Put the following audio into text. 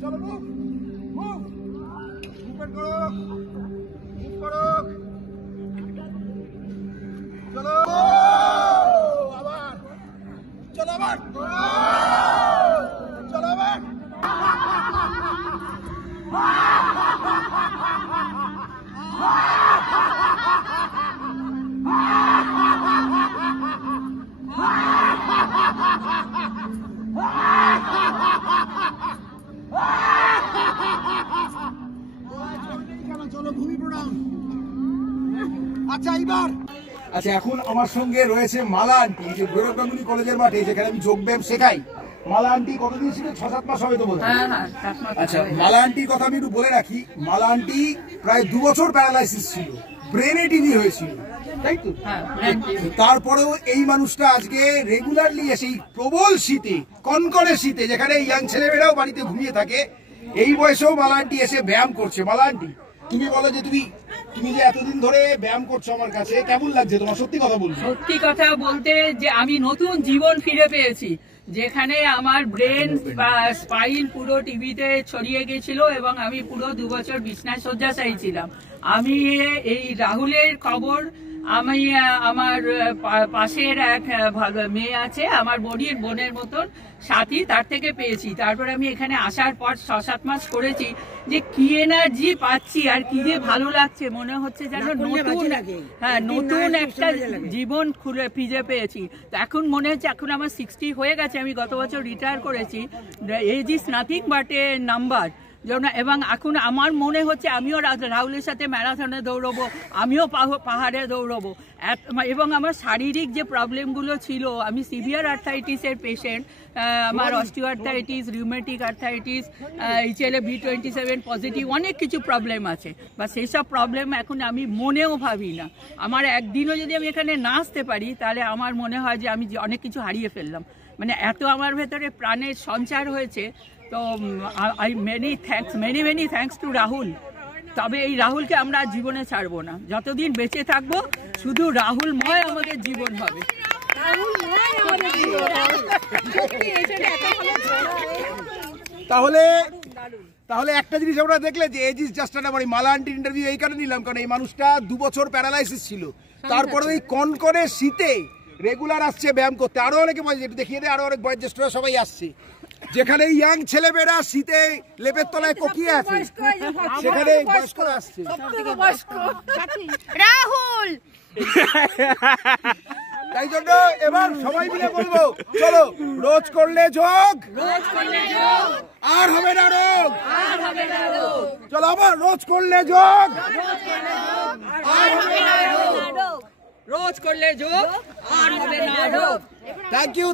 চলো move move movement করো move করো চলো আবার চলো আবার চলো আবার আচ্ছা এইবার আচ্ছা এখন আমার সঙ্গে রয়েছে মালা আন্টি, যে ভৈরব গাঙ্গুলি কলেজের মাঠে যেখানে আমি যোগব্যায়াম শেখাই। মালা আন্টি কতদিন ছিল? 6-7 মাস হবে তো বলতে। আচ্ছা মালা আন্টির কথা আমি একটু বলে রাখি। মালা আন্টি প্রায় 2 বছর প্যারালাইসিস ছিল, ব্রেনে টিভি হয়েছিল, তাই তো? তারপরেও এই মানুষটা আজকে রেগুলারলি এসে প্রবল শীতে, কনকনে শীতে, যেখানে ইয়াং ছেলেমেয়েরাও বাড়িতে ঘুমিয়ে থাকে, এই বয়সেও মালা আন্টি এসে ব্যায়াম করছে। মালা আন্টি তুমি বলো যে তুমি যে এতদিন ধরে ব্যায়াম করছো আমার কাছে, কেমন লাগছে তোমার? সত্যি কথা বলছো? সত্যি কথা বলতে যে আমি নতুন জীবন ফিরে পেয়েছি, যেখানে আমার ব্রেন বা স্পাইন পুরো টিভিতে ছড়িয়ে গেছিল এবং আমি পুরো 2 বছর বিছনায় শয্যাশায়ী ছিলাম। আমি এই রাহুলের খবর, আমি আমার পাশের এক মেয়ে আছে, আমার বোনের মতন সাথী, তার থেকে পেয়েছি। তারপর আমি এখানে আসার পর 6-7 মাস করেছি, যে কি এনার্জি পাচ্ছি আর কি যে ভালো লাগছে, মনে হচ্ছে যেন নতুন একটা জীবন ফিরে পেয়েছি। তো এখন মনে হচ্ছে এখন আমার 60 হয়ে গেছে, আমি গত বছর রিটায়ার করেছি। Age is nothing but a number. এবং এখন আমার মনে হচ্ছে আমিও রাহুলের সাথে ম্যারাথনে দৌড়বো, আমিও পাহাড়ে দৌড়বো। এবং আমার শারীরিক যে প্রবলেমগুলো ছিল, আমি সিভিয়ার আর্থাইটিসের পেশেন্ট, আমার osteoarthritis, rheumatic arthritis, HLA-B27 positive, অনেক কিছু প্রবলেম আছে। বা সেই সব প্রবলেম এখন আমি মনেও ভাবি না। আমার একদিনও যদি আমি এখানে না আসতে পারি, তাহলে আমার মনে হয় যে আমি অনেক কিছু হারিয়ে ফেললাম। মানে এত আমার ভেতরে প্রাণের সঞ্চার হয়েছে। তো মেনি থ্যাঙ্কস টু রাহুল। তবে এই রাহুলকে আমরা জীবনে ছাড়বো না, যতদিন বেঁচে থাকবো শুধু রাহুলময় আমাদের জীবন হবে। তাহলে একটা জিনিস আমরা দেখলে যে এজ ইজ জাস্ট নাম্বার। মালা আন্টির ইন্টারভিউ এই কারণে নিলাম কারণ এই মানুষটা 2 বছর প্যারালাইসিস ছিল, তারপরে এই কনকনে শীতে রেগুলার আসছে ব্যায়াম করতে। আরো অনেকে একটু দেখিয়ে দেয়, আরো অনেক বয়োজ্যেষ্ঠরা সবাই আসছে, যেখানে ইয়াং ছেলেমেয়েরা শীতে লেপের তলায় কোকিয়ে আছে, সেখানে বয়স্করা আসছে। রাহুল তাই জন্য এবার সবাই মিলে বলবো, চলো রোজ করলে যোগ, আর হবে না রোগ। চলো আবার রোজ করলে যোগ, রোজ করলে যোগ, আর হবে না রোগ। Thank you.